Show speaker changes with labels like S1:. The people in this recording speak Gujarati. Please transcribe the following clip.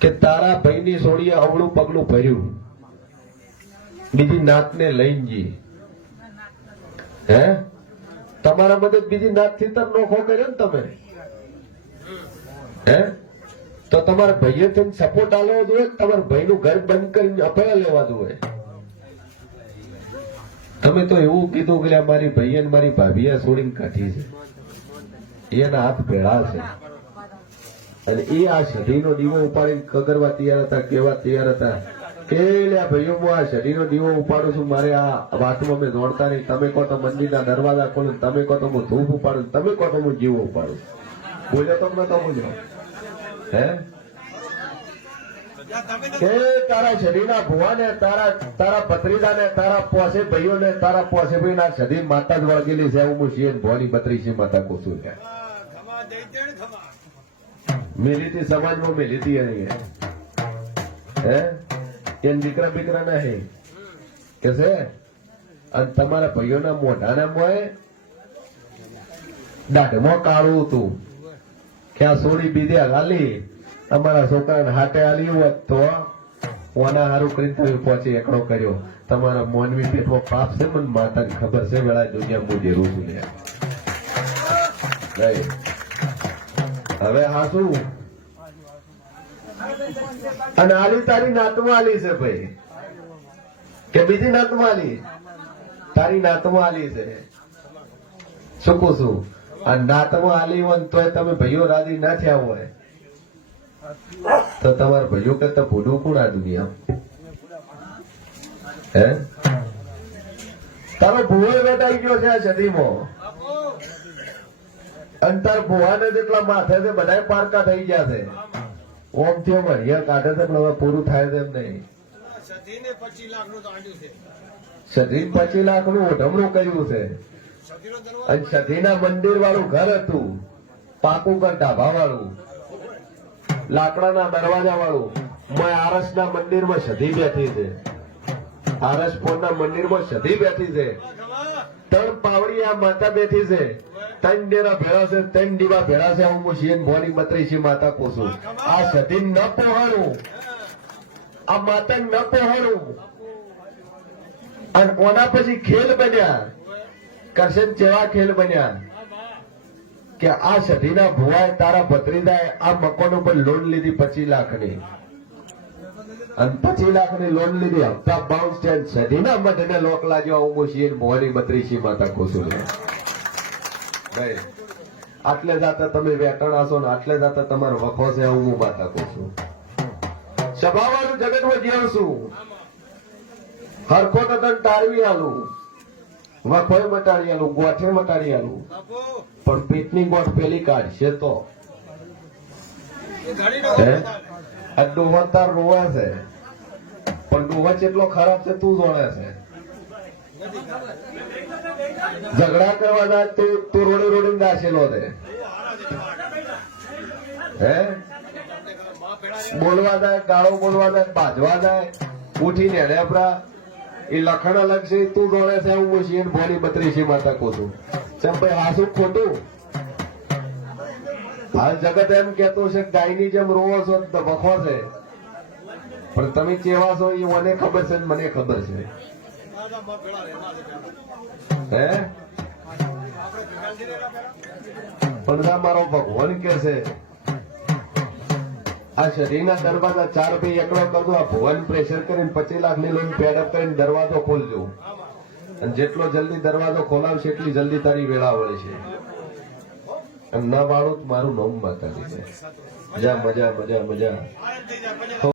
S1: કે તારા ભાઈની સોળીએ અવળું પગલું ભર્યું. બીજી નાતને લઈને જી. હે? તમારા મદદ બીજી નાતથી તર નોખો કર્યો ને તમે? હે? તો તમારા ભાઈએ થઈને સપોર્ટ આલવો જોઈએ તમારા તમારા ભાઈનું ઘર બંધ કરીને અભયા લેવા જોઈએ? તમે તો એવું કીધું કે મારી ભાઈએ મારી ભાભીએ છોડીને કાઢી છે. એના હાથ ભેળા છે. અને એ આ શરીરનો દીવો ઉપાડીને કગરવા તૈયાર હતા કેવા તૈયાર હતા. કે ભાઈઓ હું આ શરીરનો દીવો ઉપાડું છું, મારે આ વાતમાં મેં દોડતા નહીં. તમે કહો તો મંદિરના દરવાજા ખોલો તમે કહો તો હું ધૂપ ઉપાડું તમે કહો તો હું જીવો ઉપાડું. બોલ્યો તો નતો બોલ્યો હે કે તારા શરીરના ભુવાને, તારા તારા ભત્રીજાને, તારા પોસે ભાઈઓને, તારા પોસે ભાઈ ના શરીર માતા જ વળગેલી છે, હું શિયન ભવાની છે. માતા કે મિલીતી સમાજમાં મિલીતી અહીં હે એન દીકરા બીકરા નહીં કે છે અને તમારા ભાઈઓના મોઢાના મોએ દાઢમાં કાળું હતું કે સોડી બીજે હાલી અમારા છોકરાને હાટે હાલી હોત તો ઓના હારું કરીને તમે પહોંચી એકડો કર્યો તમારા મોનવી પેટમાં પાપ છે મને માતાની ખબર છે વેળા દુનિયા હું જેરું છું નહીં. હવે હા શું? અને આલી તારી નાતવાલી છે ભાઈ. કે બીજી નાતવાલી? તારી નાતવાલી છે. શું કહું છું? આ નાતમાં હોય તોય તમે ભાઈઓ રાજી ના થયા હોય. તો તમારા ભાઈઓ કરતા ભૂલું કોણ આ દુનિયા હે? તારો ભૂવો બેટાઈ ગયો છે આ સદીમાં અને તાર ભુવાને જેટલા માથે છે બધા પારકા થઈ ગયા છે. ઓમ થયો ઓમ કાઢે છે પણ હવે પૂરું થાય છે એમ નહીં.
S2: સધીને પચીસ લાખનું તો છે.
S1: સધી પચીસ લાખનું ઓઢમણું કર્યું છે. અને સધીના મંદિર વાળું ઘર હતું. પાકું કર ઢાબા વાળું લાકડાના દરવાજા વાળું મેં આરસના મંદિરમાં સધી બેઠી છે. આરસપોરના મંદિરમાં સધી બેઠી છે. ત્રણ પાવડી આ માતા બેઠી છે. ત્રણ ભેળા છે ત્રણ ભેળા છે હું શિયન ભવાની બત્રીસી માતા કોશું આ સધી ન પહોળું આ માતા ન પહોળું અને ઓના પછી ખેલ બન્યા. કરશે જેવા ખેલ બન્યા? કે આ સધીના ભુવાએ તારા ભત્રીજાએ આ મકાન ઉપર લોન લીધી પચીસ લાખની. અને પચીસ લાખની લોન લીધી. હપ્તા બાઉન્સ છે સધીના મધને લોક લાગ્યો. હું છીએ મોહની બત્રીસી માતા કોસુલ ભાઈ આટલે જાતા તમે વેટણ હશો ને આટલે જાતા તમારો વખો છે હું માતા કોસું સભાવાળું જગતમાં જીવશું. છું હરખો તો તને તારવી આલું. વખોય મટાડી આલું ગોઠે મટાડી આલું. પણ પેટની ગોઠ પેલી કાઢશે તો. હે? આ ડોહા તાર રોવા છે. પણ ડોહા જેટલો ખરાબ છે તું જોડે છે. ઝઘડા કરવા જાય તું તું રોડે રોડે હે? બોલવા જાય ગાળો બોલવા જાય બાજવા જાય ઉઠીને હેડેપરા એ લખણ અલગ છે, તું જોડે છે, હું મુશીન ભોની બત્રીસી માતા છું ચમ ભાઈ હાસુ ખોટું? હાલ જગત એમ કેતો છે કે ગાયની જેમ રોવો છો તો બખો છે. પણ તમે કેવા છો, એ મને ખબર છે ને મને ખબર છે. હે? આ મારો ભગવાન કે છે. આ શરીરના દરવાજા ચાર ભાઈ એકડો કરજો, આ ભુવન પ્રેશર કરીને પચીસ લાખની લોન પેડઅપ કરીને દરવાજો ખોલજો. અને જેટલો જલ્દી દરવાજો ખોલાવશે એટલી જલ્દી તારી વેળા વળે છે. અને ના વાળું મારું નોમ માતાજી છે. મજા મજા મજા મજા.